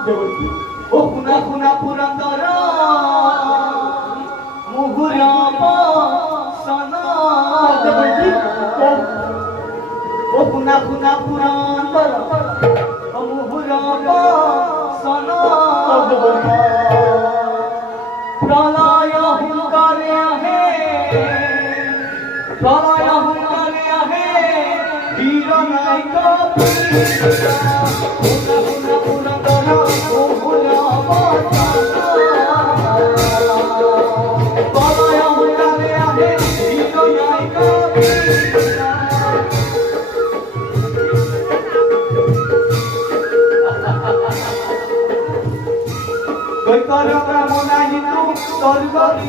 ও খুনা খুনা পুরন্দর মুহুরব সনা ও খুনা খুনা পুরন্দর মুহুরব সনা প্রলয় হুঙ্কারে আহে প্রলয় হুঙ্কারে আহে বীর নায়ক তোর কামনা হিন্দু তোর গরি